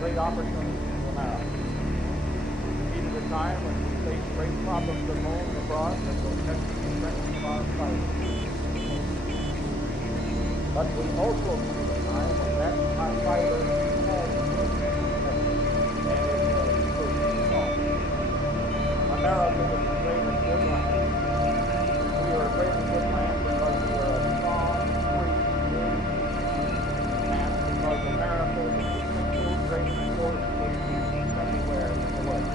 great opportunities in America. Even at a time when we face great problems at home and abroad that will test the strength of our fight. But we also see a time when that fighter has America is a great and good land. We are a great and good land because we are a strong, free, good land because America is a single great force for peace everywhere in the world.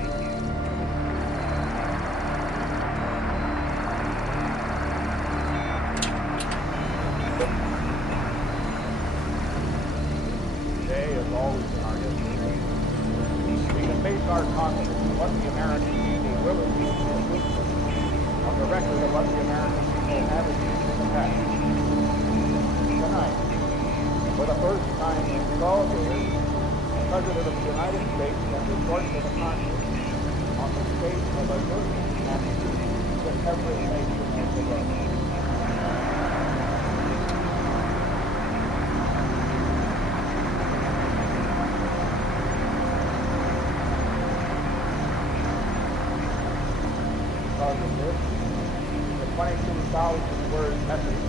Today, as always in our history, we can base our confidence in what the American people will achieve in the future on the record of what the American people have achieved in the past. Tonight, for the first time in 12 years, the President of the United States can report to the Congress on the state of a new and peace in every nation of the world. Because of this, the 22,000-word message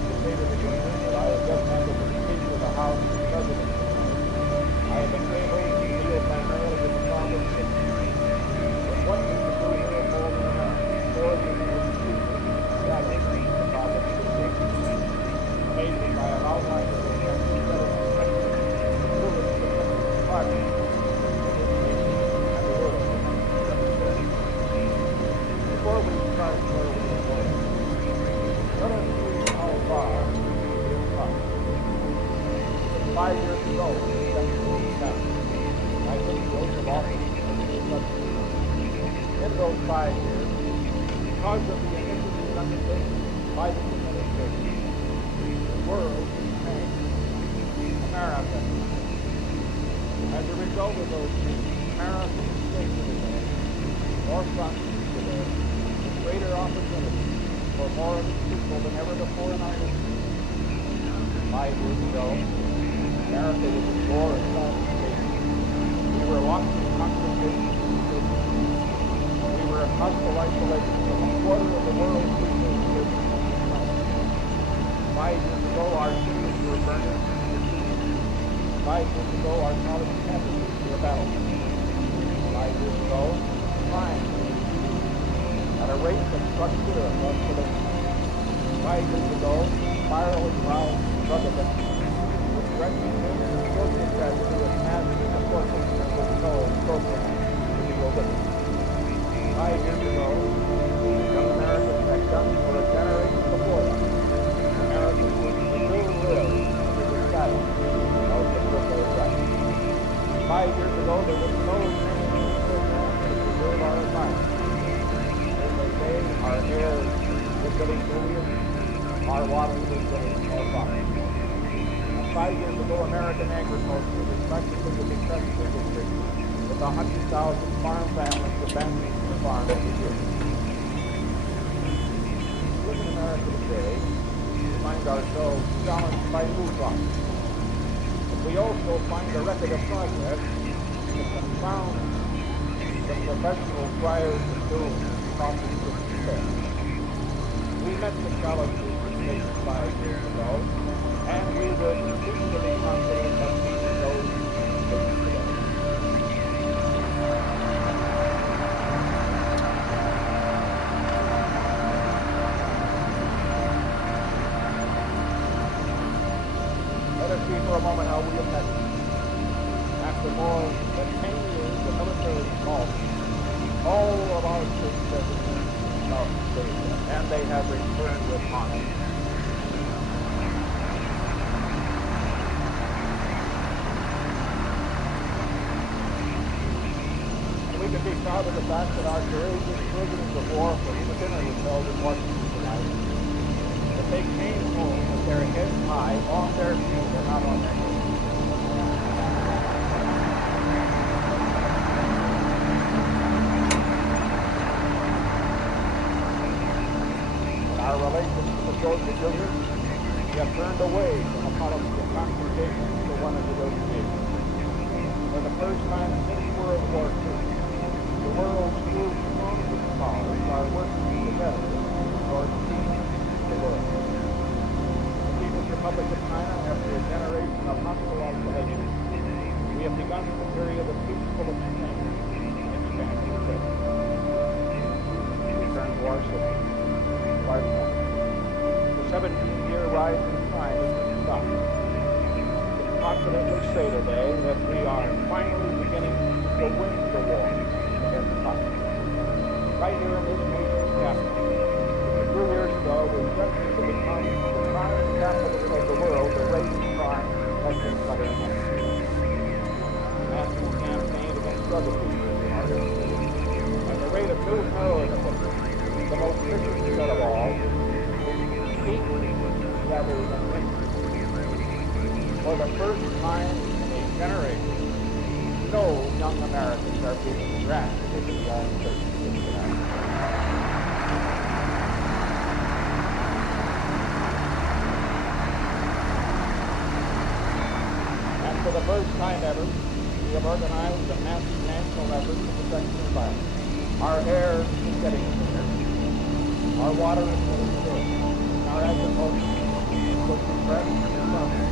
to say to the Union that I have just handed the Speaker of the House and the President. I have been able to deal primarily with the problem of what we can do here for America, for the United States, that is the problem of amazing by an outline of the American set of projects. Before we start where we are going, let us see how far we have come. 5 years ago, I took the oath of office in those 5 years, because of the initiatives undertaken by the administration, the world changed. America. As a result of those things, American states today, more frontiers today, greater opportunities for more of its people than ever before in our history. 5 years ago, America was a war and state. We were locked in concentration camps. We were in hostile isolation from a quarter of the world's people who lived in the country. 5 years ago, our cities were burning. 5 years ago, our college campuses were battled. 5 years ago, crime at a rate that struck fear across the nation. 5 years ago, spiraling round drug addiction, which threatened social tragedy with mass deportation and withdrawal programs to be overlooked. 5 years ago, young Americans had guns for a generation before them. Americans would still live under the shadow of the military threat. 5 years ago, there was no national program to preserve our environment. Our air is getting clear, our water is getting more fine. 5 years ago, American agriculture was practically a depressed industry, with 100,000 farm families abandoning the farm every year. Look at America today, we find ourselves challenged by new problems. But we also find a record of progress that confounds the professional friars and dooms talking to success. We met the challenges we faced 5 years ago, and we will continue to be confident of meeting those faced today. Let us see for a moment how we have met. After more than 10 years of military involvement, all of our state presidents are stable, and they have returned with honor. And we can be proud of the fact that our courageous prisoners of war, for whom a dinner was held in Washington tonight, that they came home with their heads high, on their feet, and not on their knees. Our relations to the Georgia Union, we have turned away from a policy of confrontation to one of negotiation. For the first time since World War II, the world's two strongest powers are working together towards peace in the world. The People's Republic of China, after a generation of hostile isolation, we have begun a period of peaceful exchange and expanding trade. We turn to our city, to our point. The 17-year rise in crime has been stopped. We can confidently say today that we are finally beginning to win the war against crime. Right here in this nation's capital. A few years ago, we threatened to become the crime capital of the world. The rate of crime has been cut in half. Massive campaign against drug abusers in our country. And the rate of new heroin addiction, the most vicious set of all, is decreasing rather than increasing. For the first time in a generation, no young Americans are being drafted into the armed services of the United States. And for the first time ever, we have organized a massive national effort to protect the environment. Our air is getting cleaner. Our water is getting good. Our agriculture is pushing fresh and farming.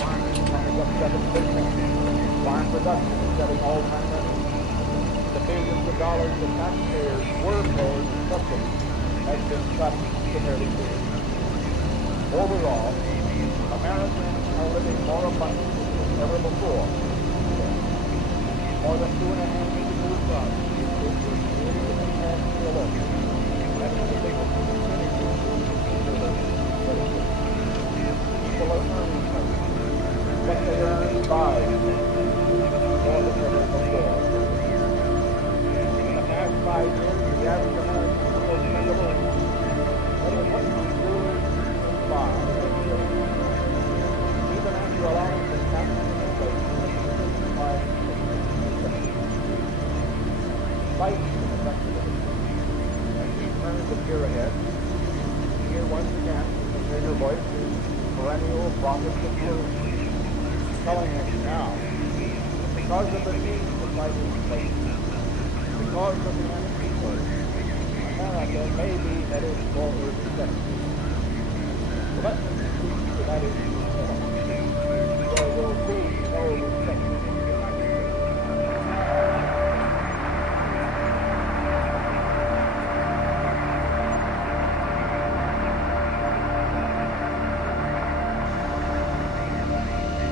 Farming is coming up 7%. Farm production is setting all-time records. The billions of dollars that taxpayers were paid in subsidies has been cut to nearly zero. Overall, Americans are living more abundantly than ever before. More than 2.5 million jobs is created in the past year alone. That is the biggest percentage of people are earning money. What they earn by more than ever before. In the past 5 years, the average American will spend a little. That is what you really buy. Even after allowing for taxes and inflation, despite the effectiveness, as we turn the year ahead, here once again, the bigger voice is perennial prophets of gloom, telling us now, because of the need to fight inflation, because of the energy shortage, America may be headed for a recession. So let's see to that issue head on. There will be no recession.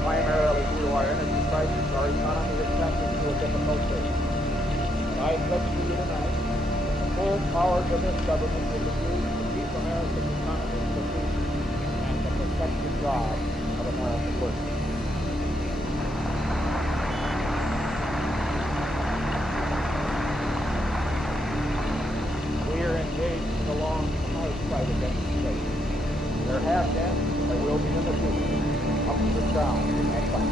Primarily due to our energy crisis, our economy is back into a difficult phase. I pledge to you tonight, the full powers of this government will be used to keep America's economy producing and to protect the jobs of American workers. We are engaged in a long, hard fight against inflation. There have been, and there will be in the future, ups and downs in that fight.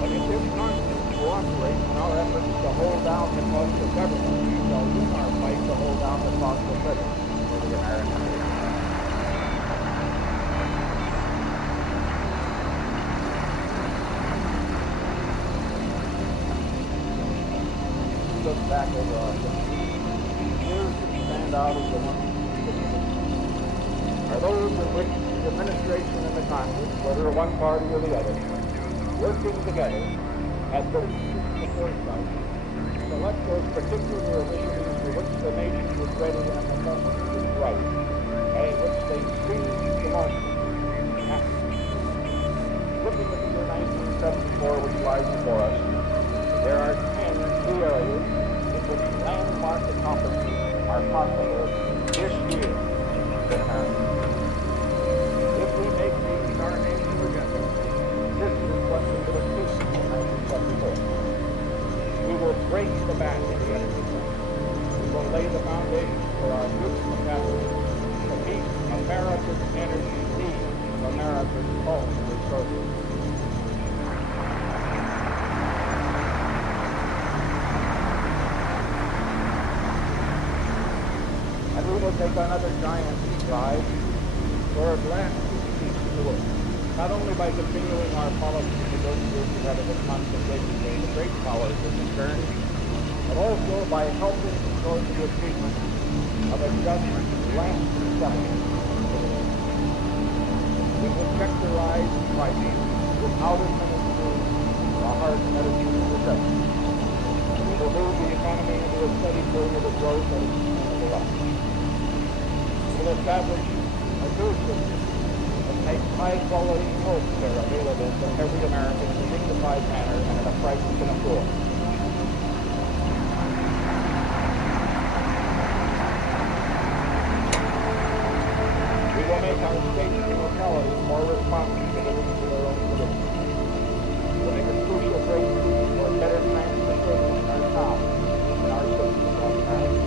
But if this Congress cooperates in our efforts to hold down the cost of government, we shall win our fight to hold down the cost of living for the American people. Look back over our history. Years that stand out as the ones are those in which the administration and the Congress, whether one party or the other, working together, had the foresight to select those particular initiatives for which the nation was ready and the moment was right, and in which they seized the moment. Looking at the year 1974, which lies before us, there are 10 key areas in which landmark accomplishments are possible this year in America. If we make these our national agenda, this is what we will achieve in 1974. We will break the back of the energy crisis. We will lay the foundation for our future capacity to meet America's energy needs, America's own resources. And we will take another giant stride toward lasting peace in the world, not only by continuing our policy of negotiating rather than confrontation during the great powers are concerned, but also by helping towards the achievement of a just, lasting settlement for the world. We will sectorize crises without administering the hard medicine of recession. We will move the economy into a steady period of growth at a sustainable level. We will establish a new system that makes high-quality health care available to every American in a dignified manner and at a price we can afford. We will make our states and localities more responsive to the needs of their own citizens. We will make a crucial breakthrough for better transportation in our towns and our cities across America.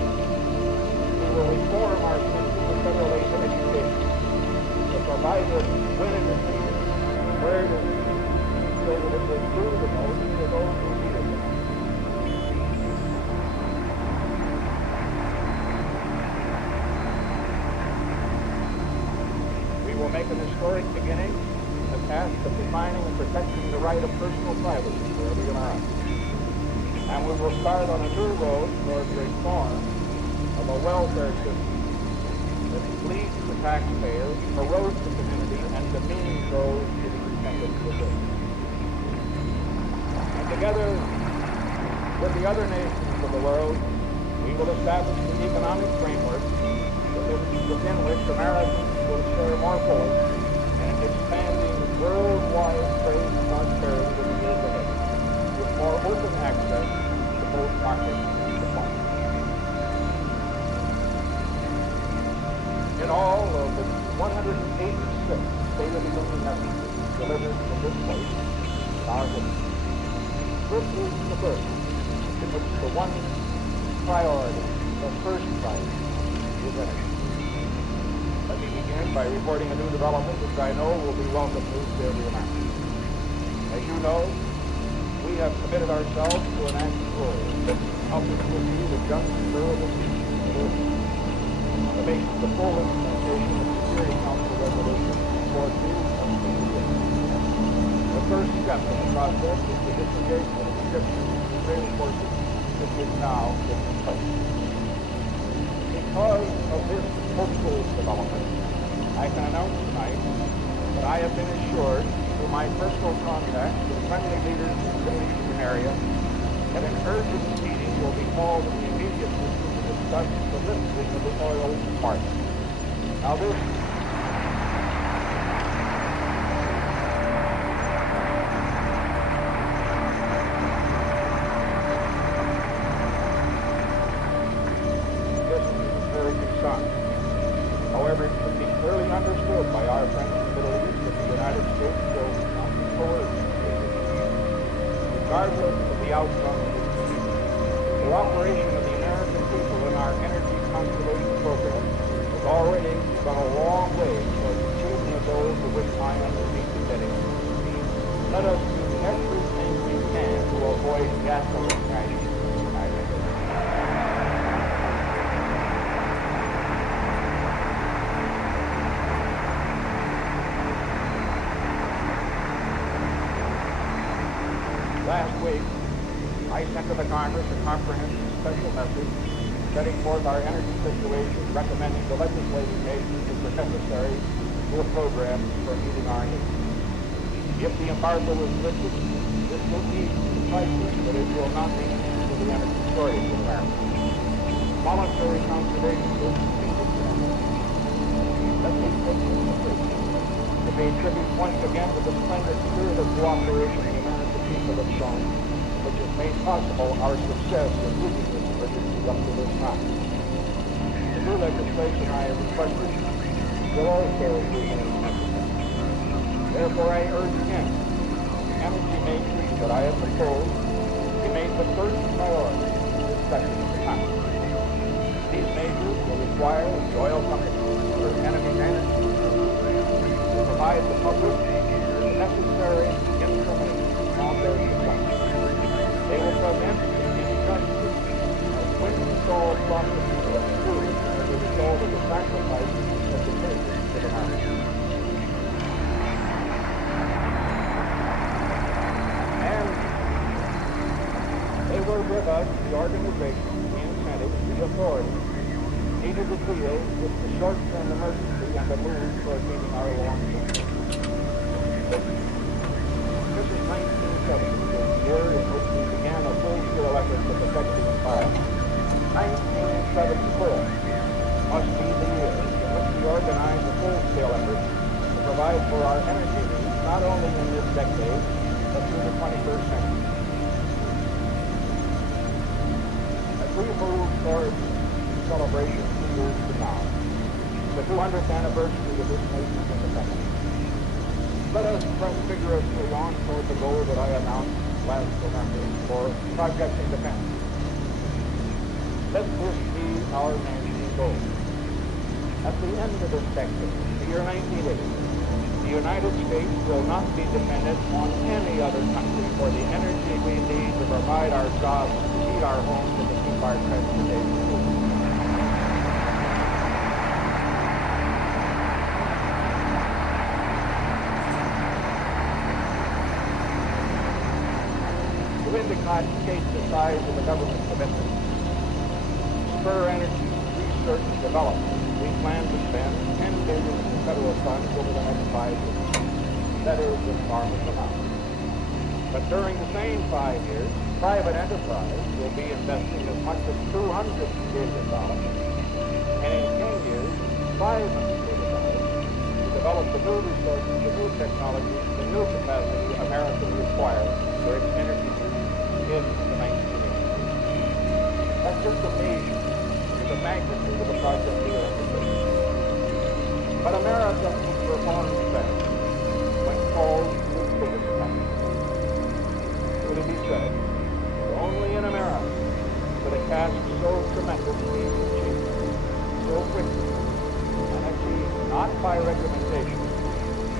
We will reform our system of federal aid to education to provide us when it is needed, where it is needed, so that it will do the most to those who need it the most. We will make an historic beginning in the task of defining and protecting the right of personal privacy for every American. And we will start on a new road towards reform of a welfare system that leads the taxpayer, erodes the community, and demeans those it is intended to serve. And together with the other nations of the world, we will establish an economic framework within which Americans will share more fully in expanding worldwide trade and prosperity in the years ahead, with more open access to both markets and supply. In all of the 186 State of the Union messages delivered from this place, this is the first in which the one priority, the first priority, is energy. Let me begin by reporting a new development which I know will be welcome news to every American. As you know, we have committed ourselves to an active role in helping to achieve a just and durable peace in the world on the basis of the full implementation of Security Council Resolution 4226. The first step in the process is the disengagement of Egyptian Israeli forces, which is now taking place. Because of this hopeful development, I can announce tonight that I have been assured through my personal contacts with friendly leaders in the Middle Eastern area that an urgent meeting will be called in the immediate future to discuss the lifting of the oil embargo. Now this However, it should be clearly understood by our friends in the Middle East that the United States will not coerce regardless of the outcome of this dispute. The cooperation of the American people in our energy conservation program has already gone a long way towards achieving the goals of which I am deeply dedicated. Let us do everything we can to avoid gasoline rationing in the United States. Last week, I sent to the Congress a comprehensive special message setting forth our energy situation, recommending the legislative measures which are necessary to a program for meeting our needs. If the embargo is lifted, this will ease the crisis, but it will not be an end to the energy shortage in America. Voluntary conservation is needed. Let me put this straight. To pay tribute once again to the splendid spirit of cooperation the American people have shown, which has made possible our success in meeting this emergency up to this time. The new legislation I have requested will also remain necessary. Therefore, I urge again the energy matrix that I have proposed be made the first priority in discussion of the time. These measures will require the oil companies or energy management to provide the public with the necessary information on their supply. They will prevent the injustice of wind-installed processes of food as a result of the sacrifices of the citizens of America. And with us, the organization, the incentives, the authority, needed to deal with the short-term emergency and the move toward meeting our long-term goals. This is 1970, the year in which we began a full-scale effort to protect the environment. 1974 must be the year in which we organize a full-scale effort to provide for our energy needs, not only in this decade, but through the 21st century. As we move toward celebration 2 years from now, the 200th anniversary of this nation's independence, let us press vigorously on toward the goal that I announced last November for Project Independence. Let this be our national goal. At the end of this decade, the year 1980, the United States will not be dependent on any other country for the energy we need to provide our jobs, to heat our homes, and to keep our transportation moving. To indicate the size of the government commitment, spur energy research and development, we plan to spend $10 billion in federal funds over the next 5 years. That is an enormous amount. But during the same 5 years, private enterprise will be investing as much as $200 billion, and in 10 years, $500 billion to develop the new resources, the new technologies, the new capacity America requires for its energy needs in the 1980s. That's just amazing, the magnitude of the project we are undertaking. But America performs best when called to its biggest task. Should it be said, only in America could a task so tremendous be achieved so quickly, and achieved not by recommendation,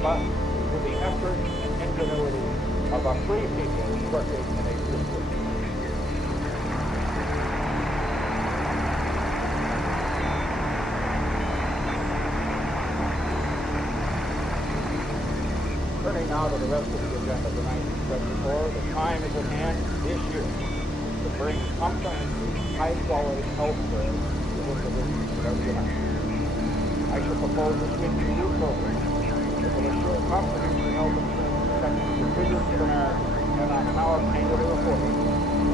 but through the effort and ingenuity of a free people working in a free world. Turning now to the rest of the agenda for 1974, the time is at hand this year to bring comprehensive, high-quality health care to individuals of every American. I shall propose a sweeping new program that will assure comprehensive health insurance protection to billions of Americans who cannot now obtain it or afford it,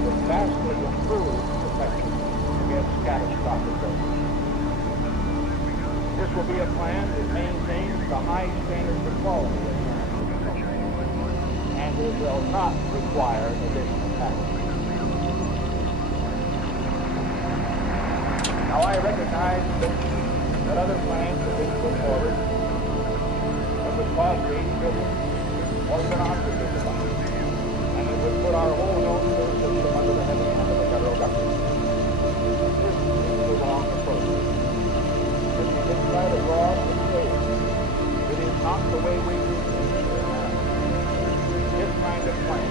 with vastly improved protection against catastrophic illness. This will be a plan that maintains the high standards of quality of and it will not require additional taxes. Now I recognize that other plans have been put forward that would cost $80 billion more than $100 billion, and it would put our whole healthcare system under the heavy hand of the federal government. This is the wrong approach. If we can try to broad the scale, it is not the way we do things here in America. This kind of plan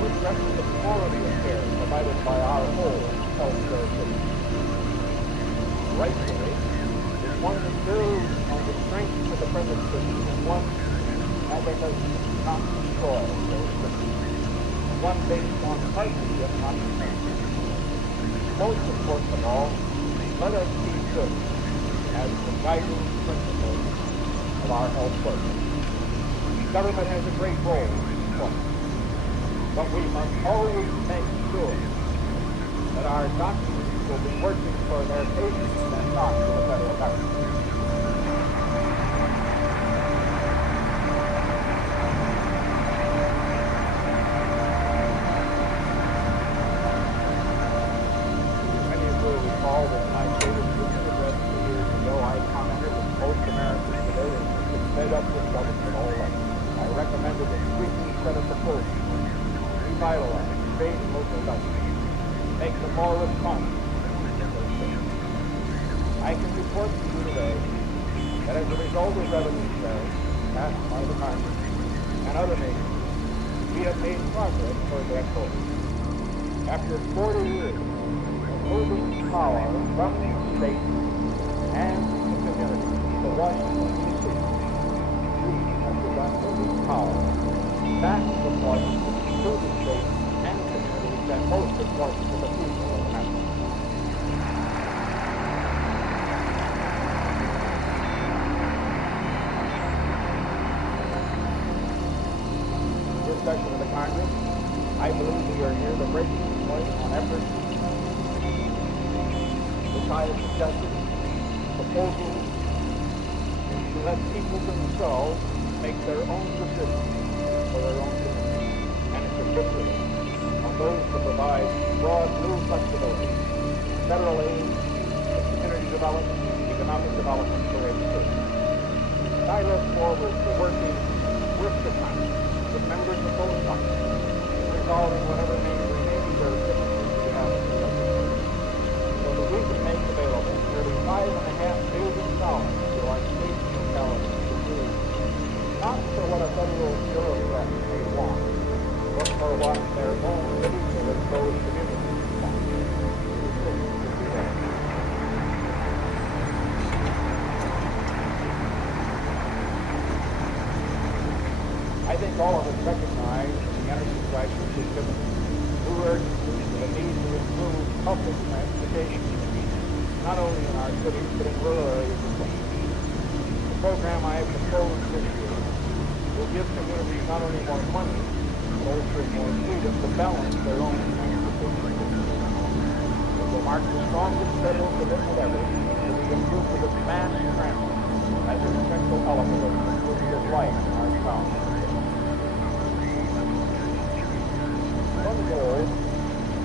would threaten the quality of care provided by our whole healthcare system. Rightfully, is one that builds on the strength of the present system and one that does not destroy those systems. One based on partnership, not dependence. Most important of all, let us be good as the guiding principle of our health program. Government has a great role, but we must always make sure that our doctors will be working for their patients and not for the federal government. Many of you will recall that in my State of the Union address 2 years ago, I commented that most Americans today are fed up with government all right. I recommended a sweeping set of proposals, revitalize state and local government, make them more responsive. I can report to you today that as a result of revenue shares passed by the Congress and other nations, we have made progress toward that goal. After 40 years of moving power from the state and the community to Washington, D.C., we have begun moving power back from Washington to the state and communities and most of voice to the people of America. This session of the Congress, I believe we are near the breaking point on efforts which I have suggested, proposals to let people themselves make their own decisions for their own community, and in particular on those to provide broad new flexibility, federal aid, community development, economic development for a state. I look forward to working with the Congress, with members of both parties, in resolving whatever may remain their differences we have in the subject, so that we can make available nearly $5.5 billion to our state municipalities to do, not for what a federal bureaucrat may want, but for what their own people in those communities want. I think all of us recognize the energy crisis is given new urgency to the need to improve public transportation, not only in our cities, but in rural areas as well. The program I have proposed this year will give communities not only more money, but also more freedom to balance their own transportation. It will mark the strongest federal commitment ever to the improvement of mass transit as an essential element of the quality of life in our towns. One goal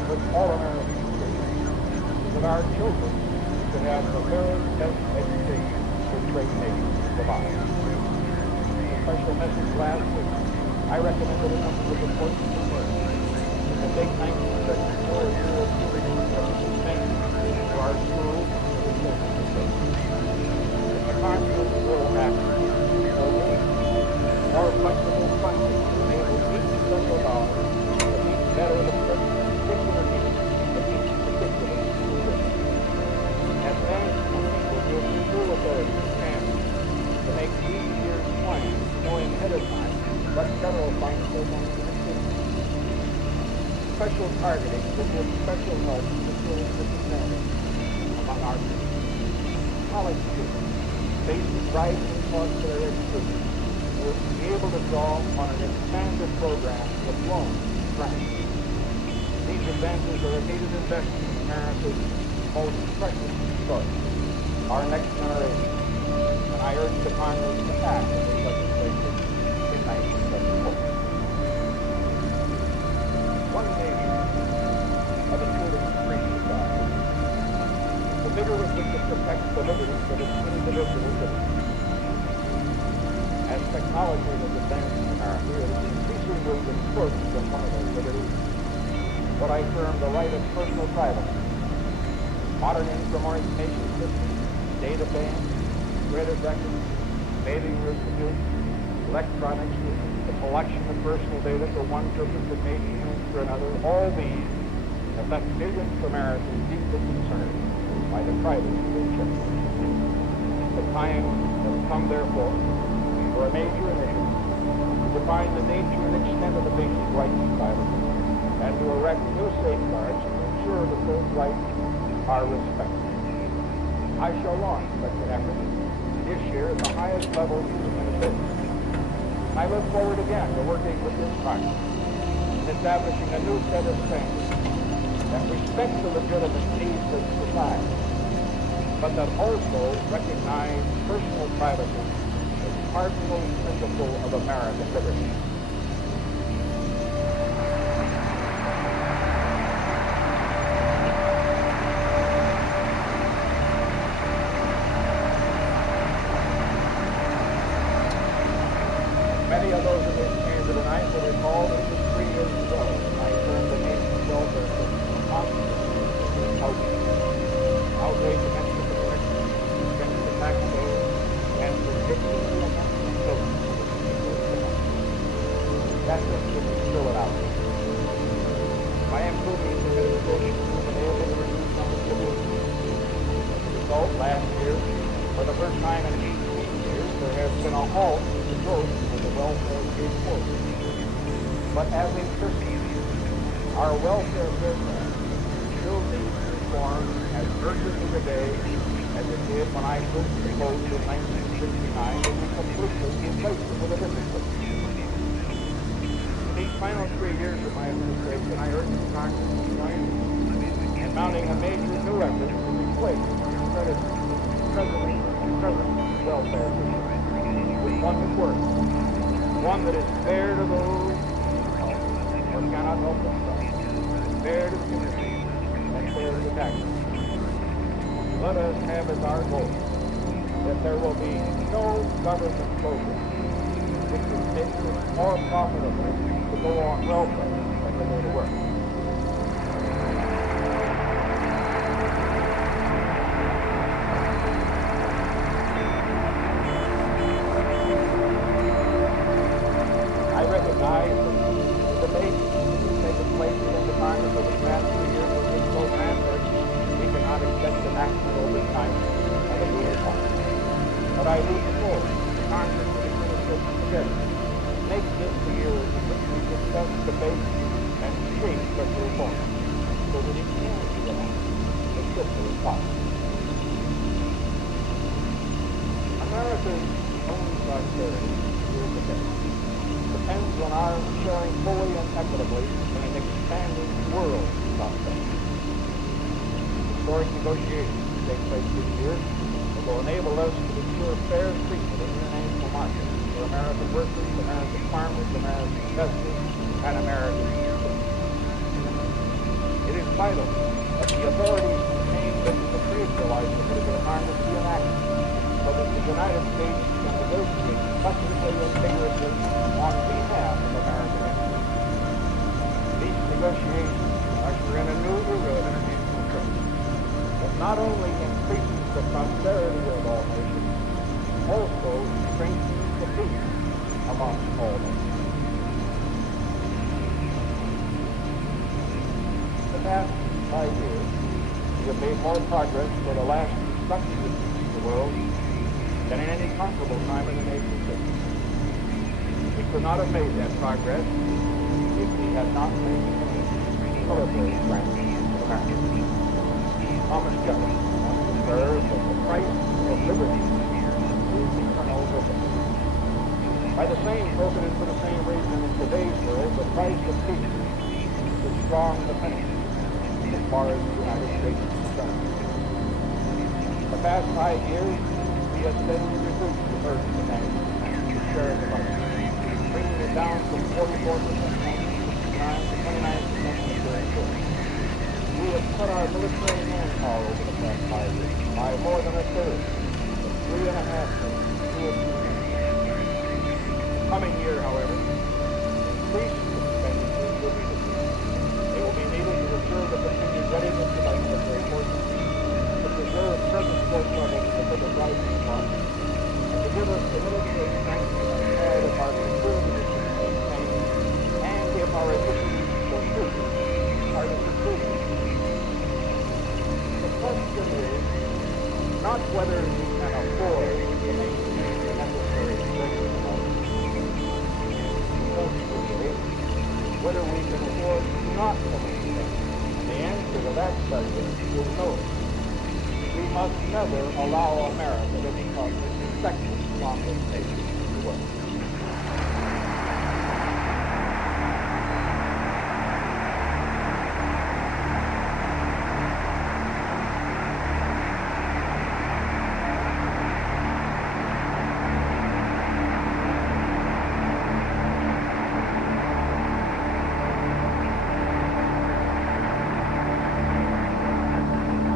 with all Americans is that our children should have the very best education which great nations provide. A special message last week, I recommended a number of important concerns. In the late 1974, a year of sustained to our schools and the Nixon State. The Congress will act for more flexible funding to enable each federal dollar better the particular needs of each particular school district. As management people will be full of their chance to make each year's plan, knowing ahead of time what federal funds they're going to receive. Special targeting will give special help to the children disadvantaged among our students. College students facing rising costs for their education will be able to draw on an expanded program with loans and grants. These advances are a needed investment in America's most precious resource, our next generation, and I urge the Congress to act in this legislation in 1974. One nation of a truly free society, the vigor with which it protects the liberties of its individual citizens. As technology has advanced in America, it is increasingly enforced in one of those liberties, what I term the right of personal privacy. Modern information systems, data banks, credit records, mailing residues, electronic systems, the collection of personal data for one purpose that may be used for another, all these have left millions of Americans deeply concerned by the privacy of their children. The time has come, therefore, for a major initiative to define the nature and extent of the basic rights of privacy, and to erect new safeguards to ensure that those rights are respected. I shall launch such an effort this year at the highest level of administration. I look forward again to working with this Congress in establishing a new set of standards that respect the legitimate needs of society, but that also recognize personal privacy as a cardinal principle of American liberty. Many of those in this chamber tonight will recall that just 3 years ago, I turned the nation's welfare system constantly outrage against the protection, against the taxpayers, and particularly against the children of the people of the country. That system is still an outrage. By improving the administration, we've been able to reduce numbers of abuse. As a result, last year, for the first time in 18 years, there has been a halt to the growth of the welfare state force. But as a system, our welfare program still needs reform as urgently today as it did when I first proposed in 1969 that we completely replace it with a different system. In these final 3 years of my administration, I urged the Congress to join in mounting a major new effort to replace the present welfare system with one that works, one that is fair to those who help or cannot help themselves, fair to the community, and fair to the taxpayer. Let us have as our goal that there will be no government program which will make it more profitable to go on welfare than to go to work. I recognize that the debate that has taken place within the Congress over the past 3 years of this program that we cannot expect an action over time and a new time. But I look forward to Congress and administration together make this the year in which we discuss, debate, and shape such reform so that it can be enacted as quickly as possible. America's own prosperity is the case. Depends on our sharing fully and equitably in an expanding world prosperity. Historic negotiations to take place this year will enable us to ensure fair treatment in international markets for American workers, American farmers, American investors, and American citizens. It is vital that the authorities contained in the trade bill I submitted to the Congress be enacted so that the United States can negotiate effectively and vigorously on behalf of American interests. These negotiations usher in a new era of international trade that not only increases the prosperity of all nations, also strengthens the peace among all nations. The past 5 years, we have made more progress for the last destructive peace of the world than in any comparable time in the nation's history. We could not have made that progress if we had not maintained military strength of America. Thomas Jefferson once observed that the price of liberty is eternal liberty. By the same token and for the same reason in today's world, the price of peace is strong defense as far as the United States is concerned. The past 5 years, we have steadily reduced the burden of management to share the money, bringing it down from 44% in 1969 to 29% in the current year. We have cut our military manpower over the past 5 years by more than a third, from 3.5 million to 2 million. Coming year, however, increased expenditures will be needed. They will be needed to ensure the continued readiness of our military forces, to preserve present force levels to the rising cost, and to give us the military strength ahead of our security issues maintained, and if our efficiency will improve, our improvement. The question is not whether we can afford to maintain the necessary regular health. Whether we can afford not to maintain. The answer to that question is no. We must never allow America to become the second strongest nation in the world.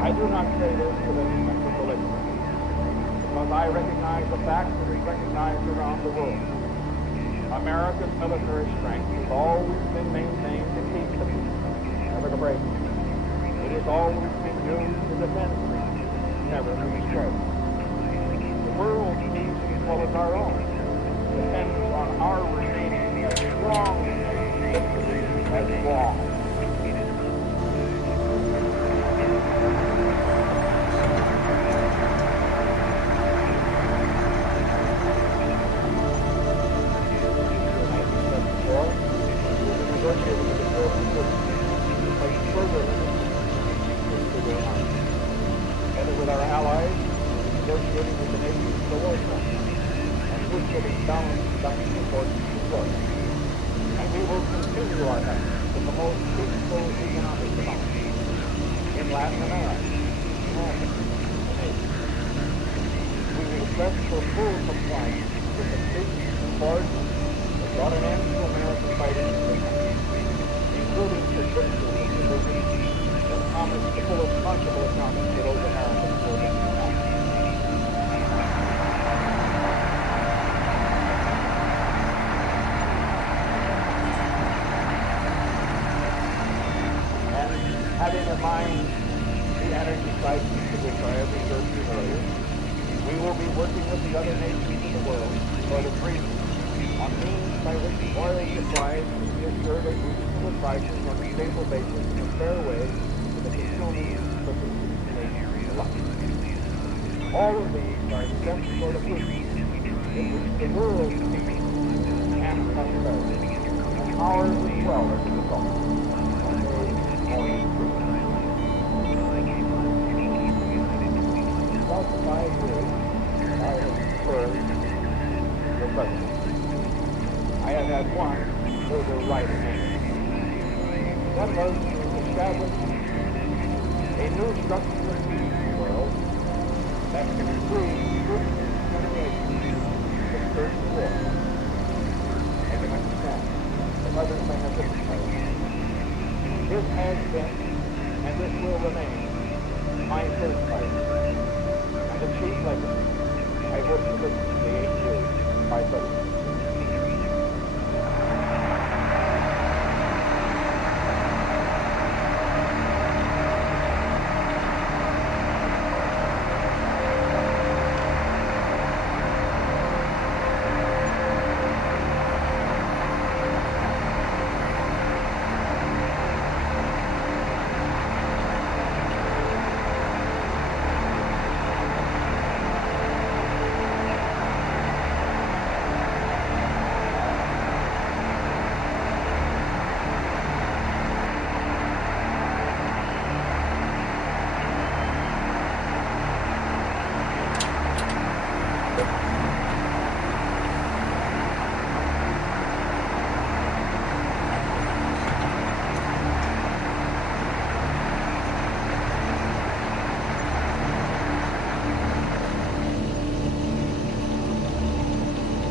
I do not say this with any sense of belligerence, because I recognize the fact that is recognized around the world. American military strength has always been maintained to keep the peace, never to break it. It has always been used to defend freedom, never to destroy it. The world's peace, as well as our own, depends on our remaining as strong as long. naturally balanced production of forces to work. And we will continue our efforts to promote peaceful economic development in Latin America, in Africa, and Asia. We request for full compliance with the treaties and ordinances that brought an end to American fighting in the country, including particularly provisions that promise the full responsible accounting for those Americans who are being attacked. And having in mind the energy crisis to which I have referred to earlier, we will be working with the other nations of the world for the agreement on means by which oil supplies can be assured at reasonable prices on a stable basis in a fair way to the consumers of the nations alike. All of these are steps toward a future in which the world's peace and prosperity and ours as well as a result are made more secure. About 5 years, I have served the president. I have had one overriding aim. That was to establish a new structure of peace in the world that can free future generations from certain war. I can understand that others may have different plans. This has been, and this will remain, my first priority, and the chief legacy I hope to bring to the 8 years of my presidency.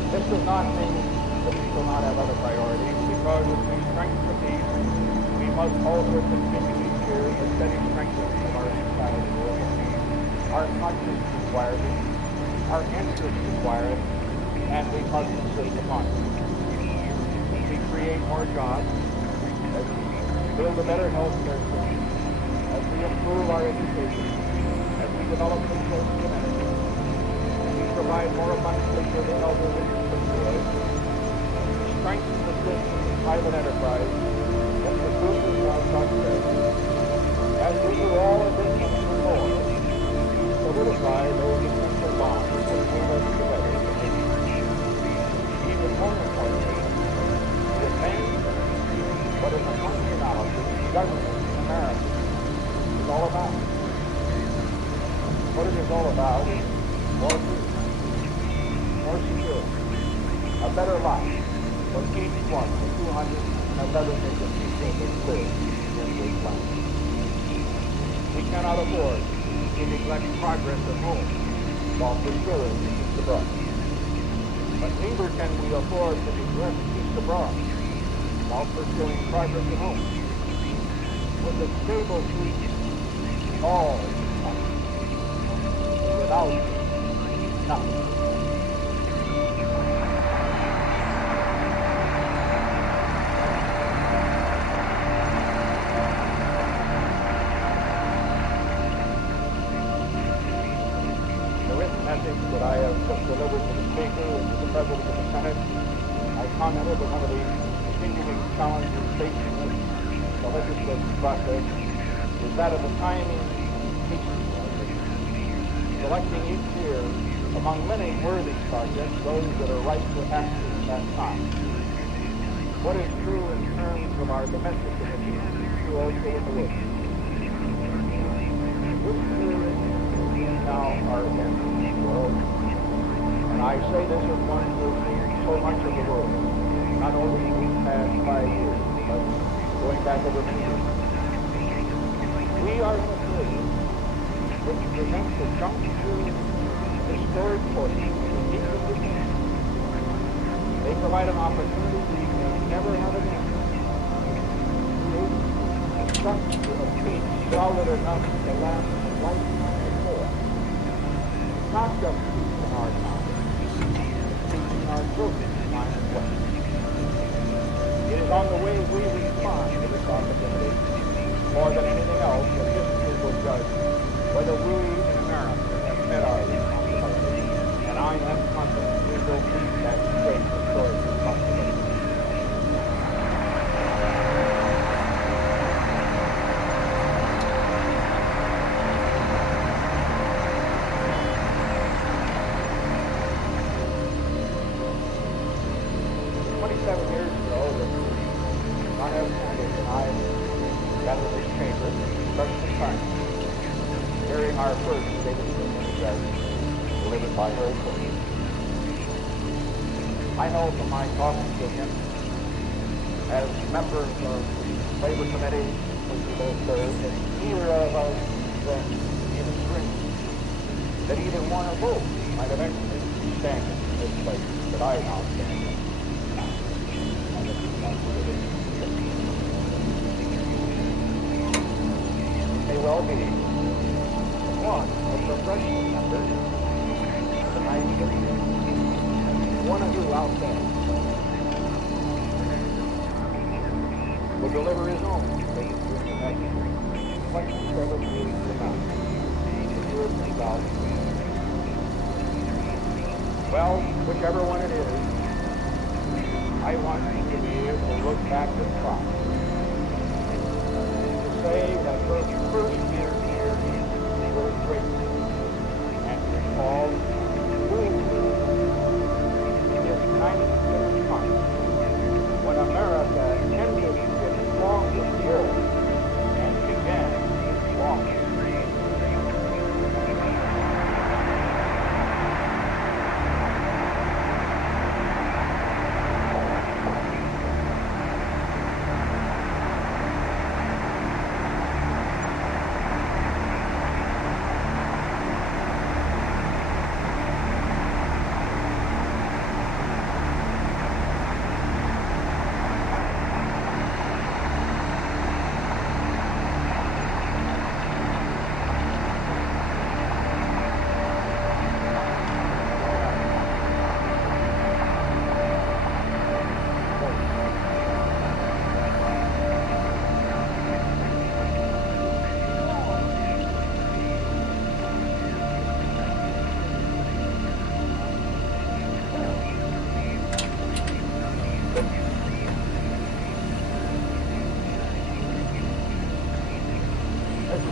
This does not mean that we shall not have other priorities, because as we strengthen these, we must also continue each year the steady strengthening of our society overall. Our conscience requires it, our interests require it, and we must insist upon it. As we create more jobs, as we build a better health care system, as we improve our education, as we develop new sources of energy, provide more abundantly for the elderly and the poor, strengthen the system of private enterprise, and the fruits of our prosperity. As we do all of this and more, solidify those essential bonds that hold us together as a nation. Even more importantly, we advance what is a functionality government in America is all about. What it is all about is more peace, more security, a better life for each one of the 211 million people that live in this planet. We cannot afford to neglect progress at home while pursuing peace abroad. But neither can we afford to neglect peace abroad while pursuing progress at home. With a stable peace, all is possible. Without nothing. That I have just delivered to the Speaker and to the President of the Senate, I commented that one of the continuing challenges facing the legislative process is that of the timing pieces, selecting each year among many worthy projects those that are right to action at that time. What is true in terms of our domestic initiatives is true also in the world. This period is now our end. And And I say this as one who has seen so much of the world, not only in these past 5 years, but going back over many years. We are in a period which presents a jump to historic forces to deep within. They provide an opportunity we may never have again. A structure of peace solid enough to last a lifetime before. Not just peace in our time, peace in our children's time as well. It is on the way we respond to this opportunity more than anything else that history will judge whether we in America have met our responsibility. And I am confident we will meet that great historic responsibility. Our first David address delivered by her. I know from my talking to him as members of the Labor Committee, which we both served, that neither of us then even dreamed that either one or both might eventually stand in this place that I now stand in. And this is not what it is. May well be one of the freshman members of the 19th, one of you out there will deliver his own message whatever it is about. Well, whichever one it is, I want you to be able to look back and try to say that your first year here was great, and recall who in this 1975 when America tended its strongest year and began walking.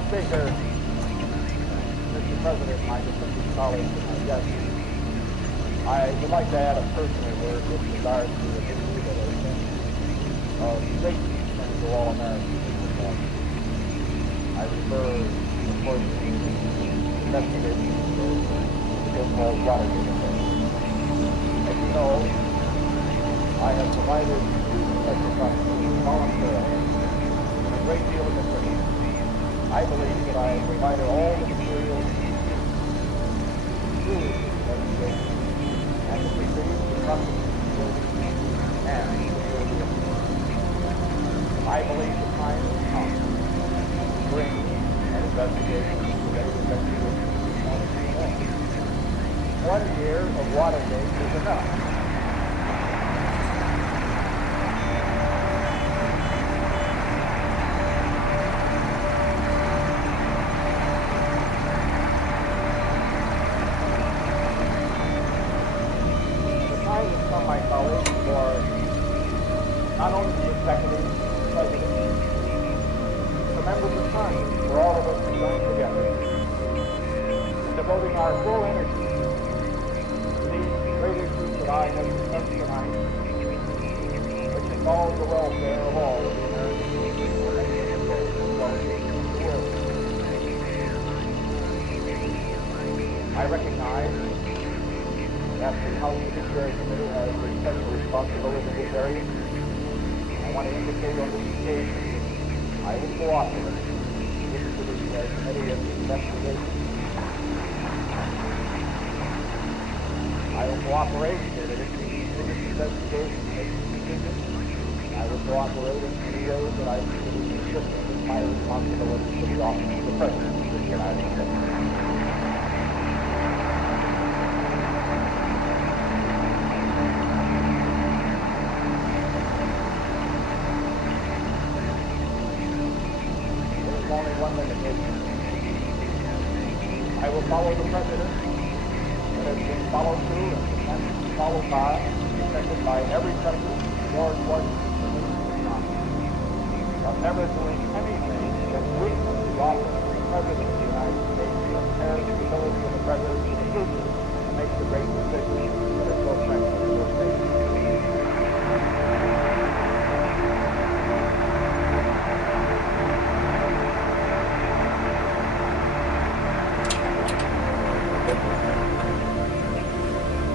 Speaker, Mr. President, my distinguished colleagues, and my guests, I would like to add a personal word with regard to the issue that has been of great concern to all Americans in this morning. I refer, of course, to the investigation of the so-called Watergate affair. As you know, I have provided special prosecution voluntarily in a great deal of information. I believe that I have provided all the material through this investigation and to receive the prosecution and the European. I believe the time has come to bring an investigation into that investigation. 1 year of Watergate is enough. My colleagues, for not only the executive, the president, the members of Congress, for all of us to join together in devoting our full energy to these great issues that I have discussed tonight, which involve the welfare of all of the American people and the world. I recognize that the House Judiciary Committee has a special responsibility in this area. I want to indicate on this occasion I will cooperate with the Judiciary Committee in the investigation. I will cooperate in this investigation. I will cooperate in any ways that I consider consistent with my responsibilities to the office of the President of the United States. There is only one limitation. I will follow the precedent that has been followed through and followed by, protected by every president, George Washington, of never doing anything that weakens the office of the President of the United States and impairs the ability of the President in the future to make the great decisions that are so precious to this nation.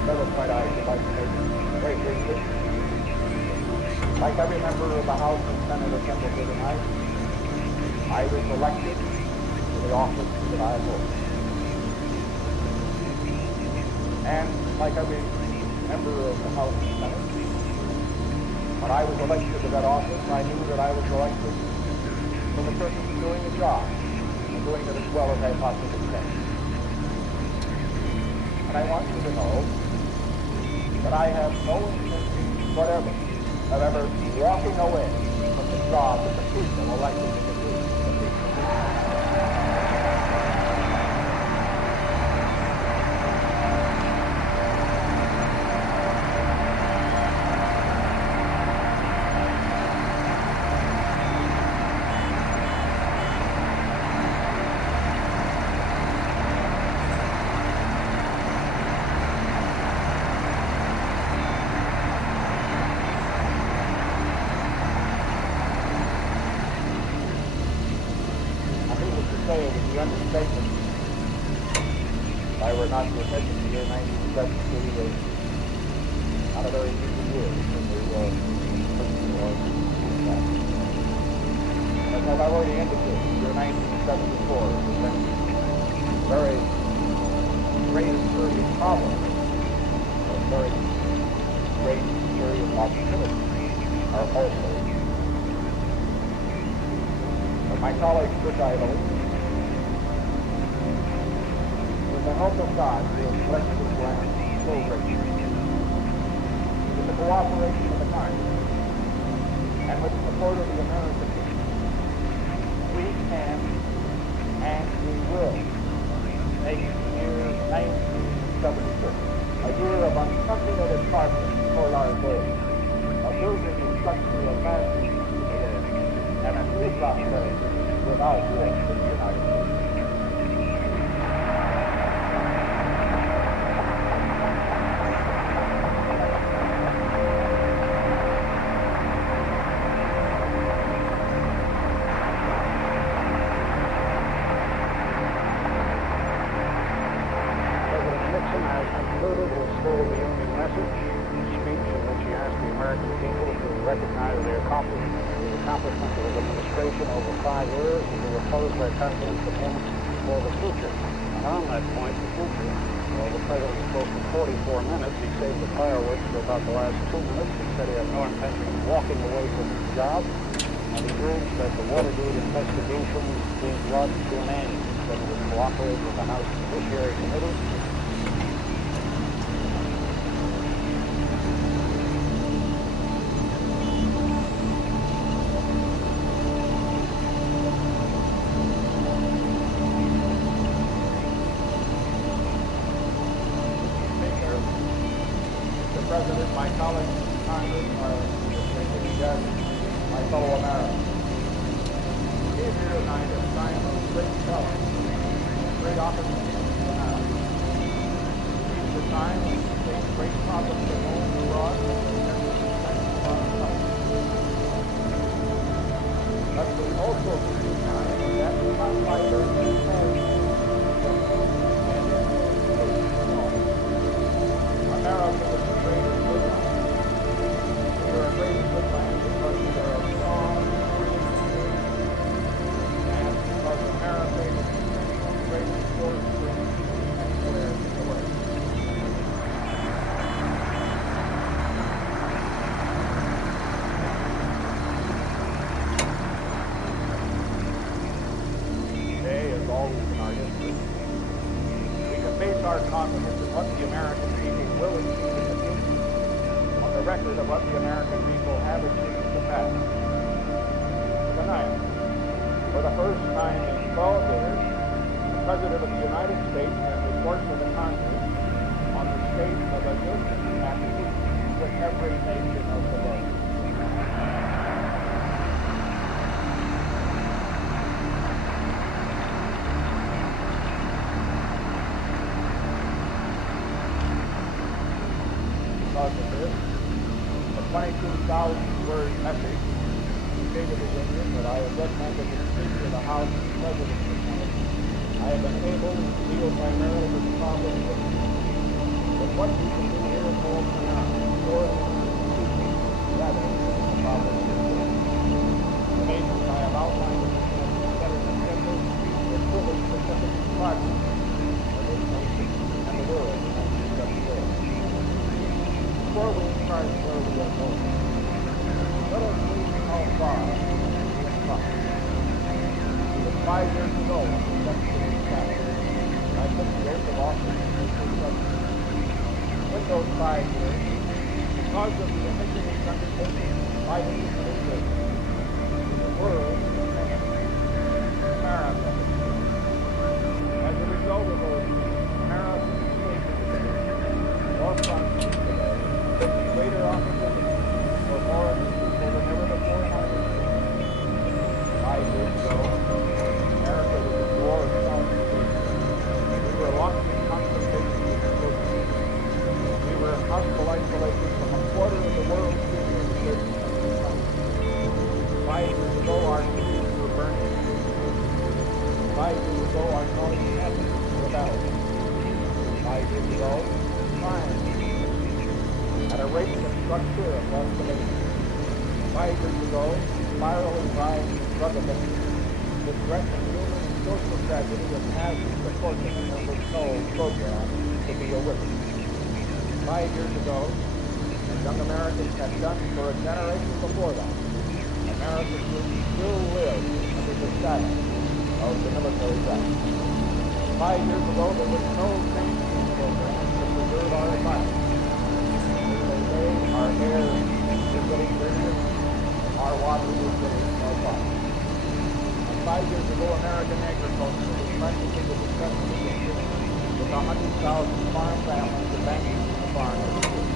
Another point I would like to make very briefly. Like every member of the House and Senate assembled here tonight, I was elected to the office that I hold. And like every member of the House and Senate, when I was elected to that office, I knew that I was elected for the purpose of doing the job and doing it as well as I possibly can. And I want you to know that I have no intention whatever of ever walking away from the job that the people elected me to do. Understatement. If I were not to admit that the year 1973 was not a very easy year for the person who was that. As I've already indicated, the year 1974 presented very great and serious problems, but very great and serious opportunities are also. But my colleagues, which I believe, with the help of God, we have blessed this land so greatly. With the cooperation of the Congress and with the support of the American people, we can and we will make the year 1976 a year of unprecedented progress toward our goal of building a structure of massive and a new prosperity without war in the United States. About the last 2 minutes, he said he had no intention of walking away from his job, and he urged that the Watergate investigation be brought to an end, that he would cooperate with the House Judiciary Committee. President, my colleagues in Congress, our distinguished guests, my fellow Americans. We are here tonight at a time of great challenge, great opportunity for now. These are times when we face great problems at home and abroad, but we also see times that we must fight our always in our history. We can base our confidence in what the American people will achieve in the future on the record of what the American people have achieved in the past. Tonight, for the first time in 12 years, the President of the United States can report to the Congress on the state of a union at peace with every nation of the world. Because of this, the 22,000-word message to the State of the Union that I have just handed to the Speaker of the House and the President of the Senate, I have been able to deal primarily with the problem of what we can do here in North America, or rather than the problem of the nations I have outlined in this message better than simple, is really specific projects for this nation and the world as we discuss today. Before we start where we are going, let us see how far we have come. It was 5 years ago when we stepped into this chapter. I took the oath of office as the president. In those 5 years, because of the initiatives undertaken by the administration, the world and America, as a result of those American initiatives, more funds greater opportunity for foreign people than ever before in our history. 5 years ago, America was at war with self-defense. We were locked in concentration camps. We were in hostile isolation from a quarter of the world's people in the 30th country. 5 years ago, our cities were burning. 5 years ago, our northern inhabitants were battling. 5 years ago, crime at a rate that struck fear of escalation. 5 years ago, spiraling rise in drug addiction, the threatening human and social tragedy of mass deportation and was no program to be a witness. 5 years ago, as young Americans had done for a generation before that, American youth still live under the shadow of the military death. 5 years ago, there was no mainstream program to preserve our environment. Our air is getting dirtier, our water is getting more toxic. And 5 years ago, American agriculture was practically the necessity of existence with 100,000 farm families abandoning the farm every year.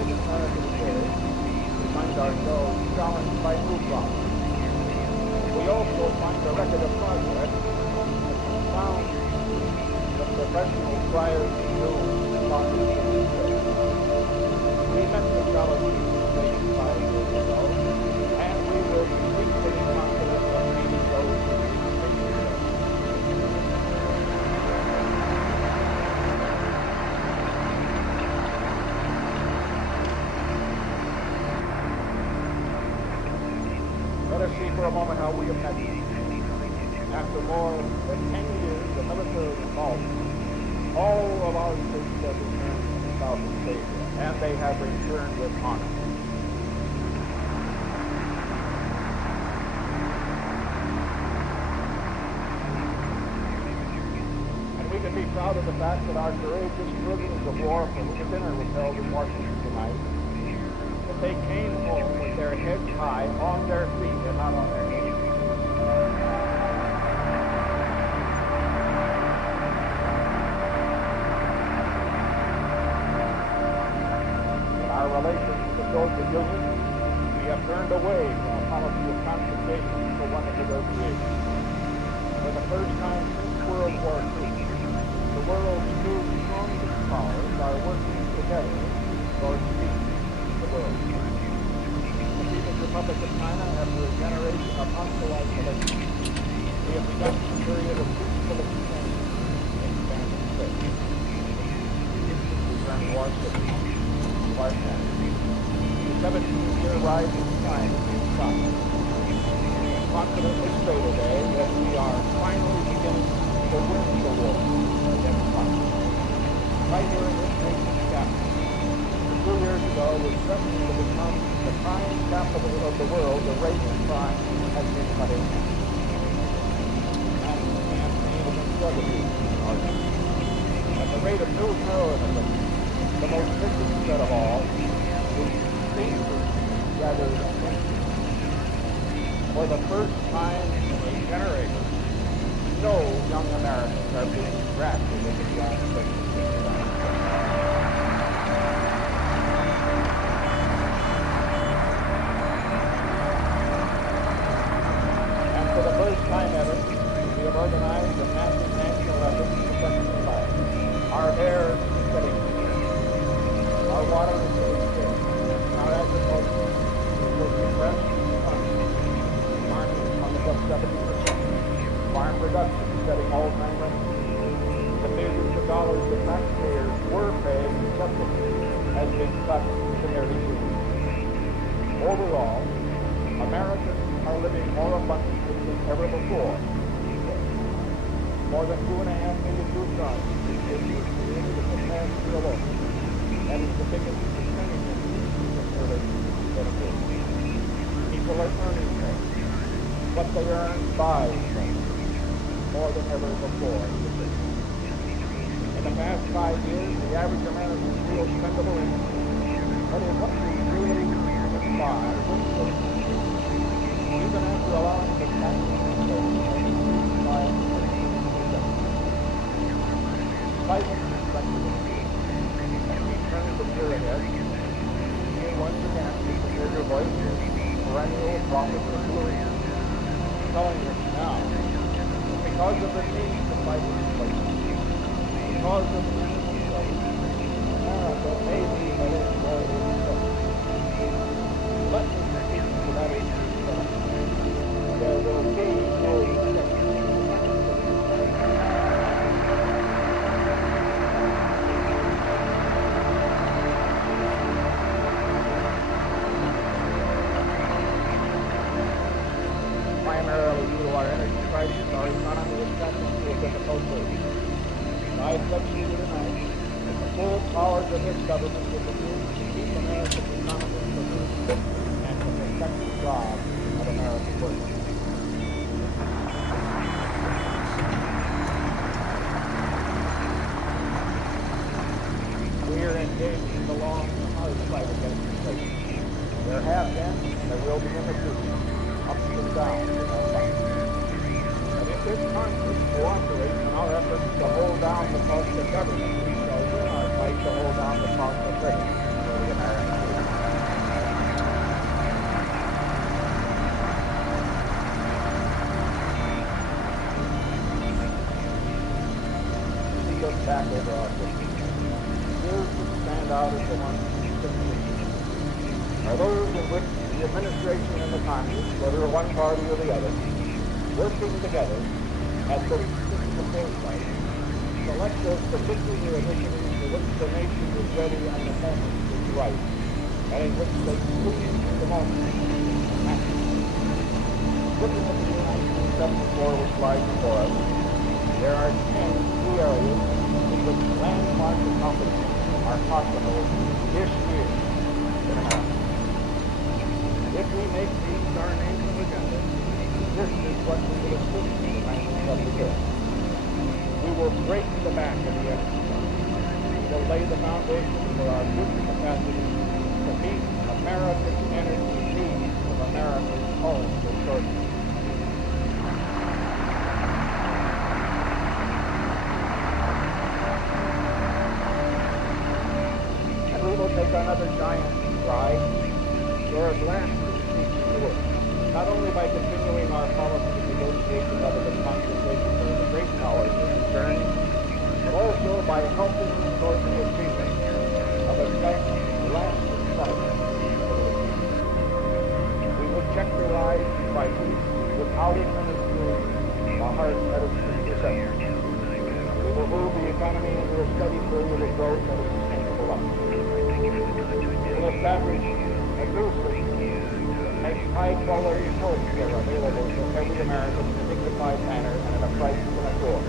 In America today, we find ourselves challenged by new problems. We also find a record of progress that confounds the professional friars and Jews upon this issue. We met the challenges faced 5 years ago, and we will be equally confident of meeting those who we face today. Let us see for a moment how we have met. After more than 10 years of military involvement, all of our troops have returned from Southeast Asia, and they have returned with honor. And we can be proud of the fact that our courageous prisoners of war for whom a dinner was held in Washington tonight, that they came home with their heads high, on their feet, and not on their knees. Relations to the Soviet Union, we have turned away from a policy of confrontation for one of negotiation. For the first time since World War II, the world's two strongest powers are working together towards peace in the world. The People's Republic of China, after a generation of hostile isolation, we have begun a period of peaceful exchange in Ambient State. We turn to our city. The 17-year rise in crime is being stopped. We confidently say today that we are finally beginning to win the war against crime. Right here in this nation's capital, 2 years ago, was threatening to become the crime capital of the world. The rate of crime has been cut in half. revenue argument. At the rate of new terrorism, the most vicious threat of all is dangerous rather than dangerous. For the first time in a generation, no young Americans are being drafted into the United States. And for the first time ever, we have organized a massive national effort to protect the flag. Our air is getting cleaner. Our water is getting safe. Our agriculture was depressed. Farming is coming up 70%. Farm production is setting all-time records. The millions of dollars that taxpayers were paying in subsidies has been cut to nearly zero. Overall, Americans are living more abundantly than ever before. More than 2.5 million new jobs is created in the past year alone. That is the biggest percentage increase in relation to benefits. People are earning more. What they earn buys more than ever before. In the past 5 years, the average American's real spendable income, that is what we really buy, even after allowing the taxes to by 5 perspective, and we turn the year ahead, here once again, the familiar voice is perennial prophet of glory, telling us now, because of the need to fight inflation, because of the minimum wage, America may be headed for a recession. Let me speak to that issue. There will be no recession. Primarily due to our energy crisis, our economy is practically within the post-apocalyptic. I pledge you tonight that the full powers of this government will be used to keep America's economy producing and to protect the jobs of American workers. We are engaged in the long and hard fight against inflation. There have been, and there will be in the future, ups and downs in our fight. But if this Congress cooperates in our efforts to hold down the cost of government, we shall win our fight to hold down the cost of living for the American people. We look back over our history. Years that stand out as the ones are those in which the administration and the Congress, whether one party or the other, working together at the statistical foresight, select those particular initiatives for which the nation is ready and the moment is right, and in which they seize the moment. Looking at the year 1974 which lies before us, there are 10 key areas in which landmark accomplishments are possible this year in America. If we make these our national agenda, this is what we will assist in the management of the year. We will break the back of the energy crisis. We will lay the foundation for our future capacity to meet American energy needs of America's own resources. And we will take another giant stride toward lasting peace in the world, not only by continuing our policy of negotiation out of the consultation of the great powers in the journey, but also by helping toward the achievement of a just, lasting settlement. We would check the rise in prices without administering a hard medicine recession. We will move the economy into a steady period of growth at a sustainable level. We will establish a new system make high-quality health care available to every American in a dignified manner and at a price you can afford.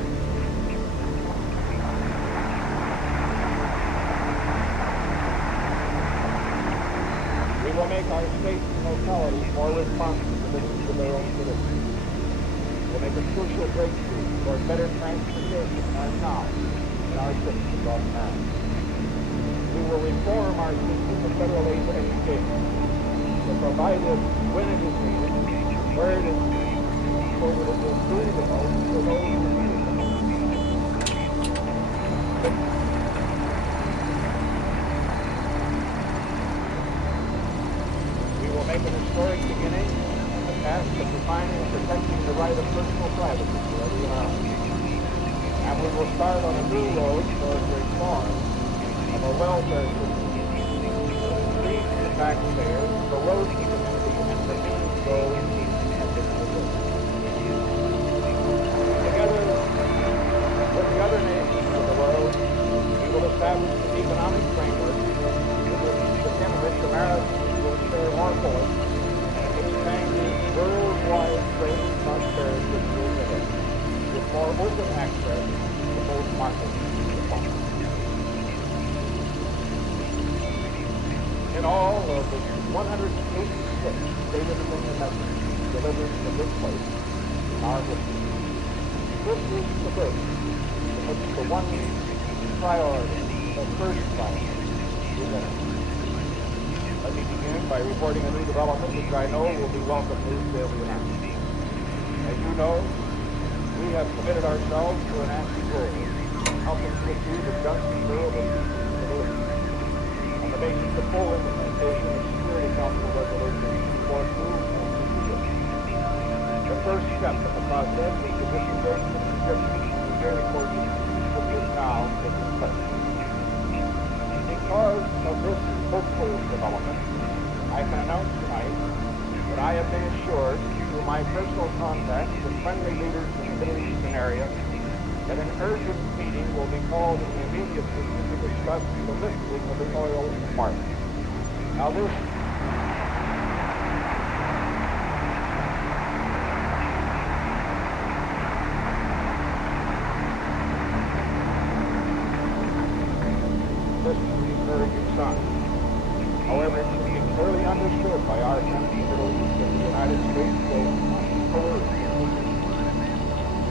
We will make our states and localities more responsive to the needs of their own citizens. With make a crucial breakthrough toward better transportation in our towns and our cities across America. We will reform our system of federal aid to education to provide it when it is needed, where it is needed, so that it will do the most for those who need it the most. We will make an historic beginning in the task of defining and protecting the right of personal privacy for every American. And we will start on a new road towards reform of a welfare system that frees the taxpayers, the road to community, and the means those and the people. Together with the other nations of the world, we will establish an economic framework within which Americans will share more fully and expand worldwide trade and prosperity with more open access to both markets and farmers. In all of the 186 stated opinion messages delivered from this place in our history, this is the first in which the one priority, the first priority, is energy. Let me begin by reporting a new development which I know will be welcome news to every American. As you know, we have committed ourselves to an active role in helping to achieve a just and durable solution on the basis of full implementation of Security Council Resolution 242 and 250. The first step in the process is the distribution of subscriptions to security courses which is now taking place. Because of this hopeful development, I can announce tonight that I have been assured through my personal contacts with friendly leaders in the Middle Eastern area that an urgent meeting will be called in the immediate future to discuss the lifting of the oil embargo. Now this is an encouraging sign. However, it should be clearly understood by our friends in the Middle East that the United States will not coerce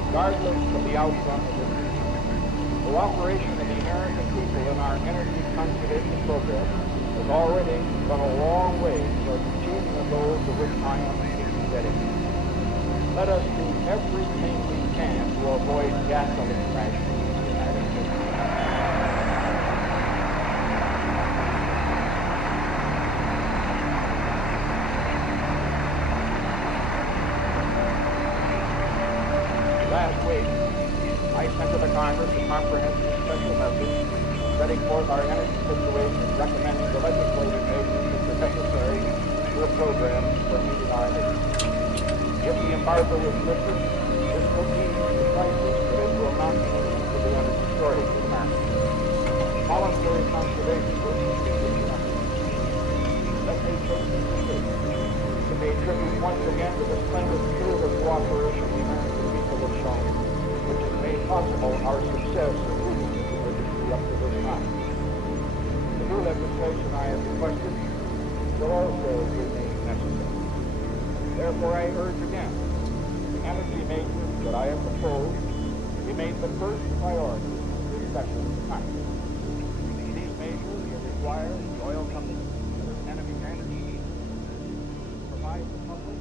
regardless of the outcome of this meeting. Cooperation of the American people in our energy conservation program has already gone a long way towards achieving the goals to which I am getting. Let us do everything we can to avoid gasoline rationing in the United States. Last week, I sent to the Congress a comprehensive special message setting forth our energy situation, recommending the legislative measures which are necessary to a program for meeting our needs. If the embargo is lifted, this will ease the crisis, but it will not ease the energy shortage in America. Voluntary conservation will continue to happen. Let me take this case to pay tribute once again to the splendid spirit of cooperation the American people have shown, which has made possible our success in moving this emergency up to this time. The new legislation I have requested will also remain necessary. Therefore, I urge again the energy measures that I have proposed be made the first priority in this session of Congress. These measures will require the oil companies and energy provide the public